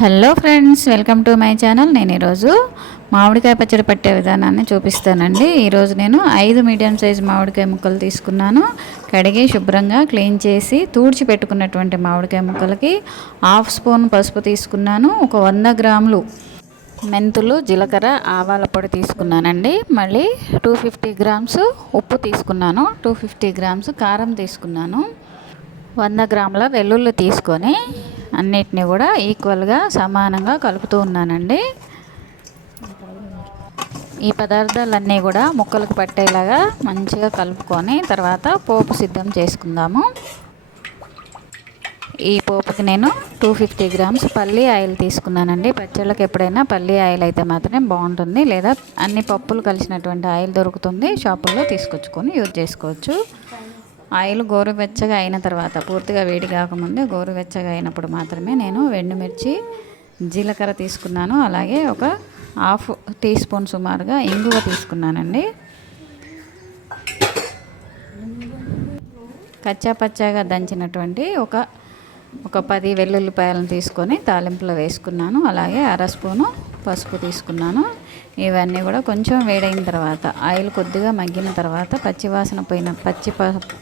Hello friends welcome to my channel. నేను ఈరోజు మామిడికాయ పచ్చడి పట్టే విధానాన్ని చూపిస్తానండి. ఈరోజు నేను ఐదు మీడియం సైజు మామిడికాయ ముక్కలు తీసుకున్నాను. కడిగి శుభ్రంగా క్లీన్ చేసి తూడ్చి పెట్టుకున్నటువంటి మామిడికాయ ముక్కలకి హాఫ్ స్పూన్ పసుపు తీసుకున్నాను. ఒక వంద గ్రాములు మెంతులు జీలకర్ర ఆవాల పొడి తీసుకున్నానండి. మళ్ళీ టూ ఫిఫ్టీ గ్రామ్స్ ఉప్పు తీసుకున్నాను. టూ ఫిఫ్టీ గ్రామ్స్ కారం తీసుకున్నాను. వంద గ్రాముల వెల్లుల్లి తీసుకొని అన్నిటిని కూడా ఈక్వల్గా సమానంగా కలుపుతూ ఉన్నానండి. ఈ పదార్థాలన్నీ కూడా ముక్కలకు పట్టేలాగా మంచిగా కలుపుకొని తర్వాత పోపు సిద్ధం చేసుకుందాము. ఈ పోపుకి నేను టూ ఫిఫ్టీ గ్రామ్స్ పల్లి ఆయిల్ తీసుకున్నానండి. పచ్చళ్ళకి ఎప్పుడైనా పల్లి ఆయిల్ అయితే మాత్రమే బాగుంటుంది. లేదా అన్ని పప్పులు కలిసినటువంటి ఆయిల్ దొరుకుతుంది. షాపుల్లో తీసుకొచ్చుకొని యూజ్ చేసుకోవచ్చు. ఆయిల్ గోరువెచ్చగా అయిన తర్వాత పూర్తిగా వేడి కాకముందే గోరువెచ్చగా అయినప్పుడు మాత్రమే నేను వెండుమిర్చి జీలకర్ర తీసుకున్నాను. అలాగే ఒక హాఫ్ టీ స్పూన్ సుమారుగా ఇంగువ తీసుకున్నానండి. కచ్చా పచ్చాగా దంచినటువంటి ఒక ఒక పది వెల్లుల్లిపాయలను తీసుకొని తాలింపులో వేసుకున్నాను. అలాగే అర స్పూను పసుపు తీసుకున్నాను. ఇవన్నీ కూడా కొంచెం వేడైన తర్వాత ఆయిల్ కొద్దిగా మగ్గిన తర్వాత పచ్చివాసన పోయిన పచ్చి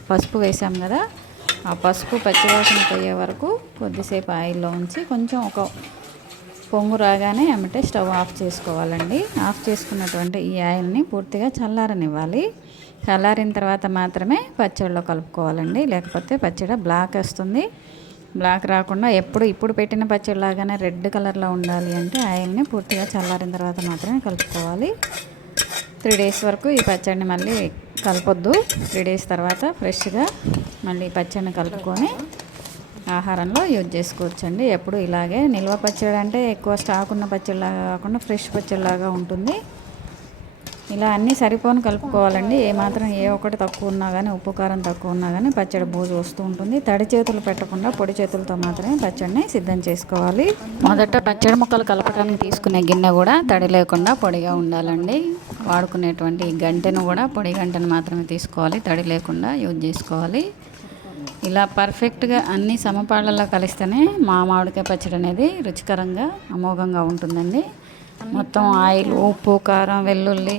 పసుపు వేసాం కదా ఆ పసుపు పచ్చివాసన పోయే వరకు కొద్దిసేపు ఆయిల్లో ఉంచి కొంచెం ఒక పొంగు రాగానే ఏమంటే స్టవ్ ఆఫ్ చేసుకోవాలండి. ఆఫ్ చేసుకున్నటువంటి ఈ ఆయిల్ని పూర్తిగా చల్లారనివ్వాలి. చల్లారిన తర్వాత మాత్రమే పచ్చడిలో కలుపుకోవాలండి. లేకపోతే పచ్చడి బ్లాక్ వస్తుంది. బ్లాక్ రాకుండా ఎప్పుడు ఇప్పుడు పెట్టిన పచ్చడిలాగానే రెడ్ కలర్లో ఉండాలి అంటే ఆయిల్ని పూర్తిగా చల్లారిన తర్వాత మాత్రమే కలుపుకోవాలి. త్రీ డేస్ వరకు ఈ పచ్చడిని మళ్ళీ కలపొద్దు. త్రీ డేస్ తర్వాత ఫ్రెష్గా మళ్ళీ పచ్చడిని కలుపుకొని ఆహారంలో యూజ్ చేసుకోవచ్చండి. ఎప్పుడు ఇలాగే నిల్వ పచ్చడి అంటే ఎక్కువ స్టాక్ ఉన్న పచ్చడిలాగా కాకుండా ఫ్రెష్ పచ్చడిలాగా ఉంటుంది. ఇలా అన్నీ సరిపోని కలుపుకోవాలండి. ఏమాత్రం ఏ ఒక్కటి తక్కువ ఉన్నా కానీ ఉప్పు కారం తక్కువ ఉన్నా కానీ పచ్చడి బూజు వస్తూ ఉంటుంది. తడి చేతులు పెట్టకుండా పొడి చేతులతో మాత్రమే పచ్చడిని సిద్ధం చేసుకోవాలి. మొదట పచ్చడి ముక్కలు కలపడానికి తీసుకునే గిన్నె కూడా తడి లేకుండా పొడిగా ఉండాలండి. వాడుకునేటువంటి గంటెను కూడా పొడి గంటను మాత్రమే తీసుకోవాలి. తడి లేకుండా యూజ్ చేసుకోవాలి. ఇలా పర్ఫెక్ట్గా అన్ని సమపాళ్ళల్లో కలిస్తేనే మా మామిడికాయ పచ్చడి అనేది రుచికరంగా అమోఘంగా ఉంటుందండి. మొత్తం ఆయిల్ ఉప్పు కారం వెల్లుల్లి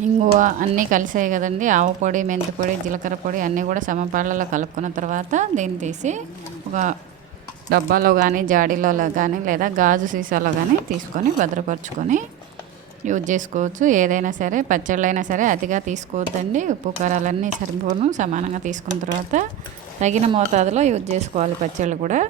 ఇంగువ అన్నీ కలిసాయి కదండి. ఆవు పొడి మెంతి పొడి జీలకర్ర పొడి అన్నీ కూడా సమపాళ్ళలో కలుపుకున్న తర్వాత దీన్ని తీసి ఒక డబ్బాలో కానీ జాడీలో కానీ లేదా గాజు సీసాలో కానీ తీసుకొని భద్రపరుచుకొని యూజ్ చేసుకోవచ్చు. ఏదైనా సరే పచ్చళ్ళు అయినా సరే అతిగా తీసుకోవద్దండి. ఉప్పు కారాలన్నీ సరిపోను. సమానంగా తీసుకున్న తర్వాత తగిన మోతాదులో యూజ్ చేసుకోవాలి పచ్చళ్ళు కూడా.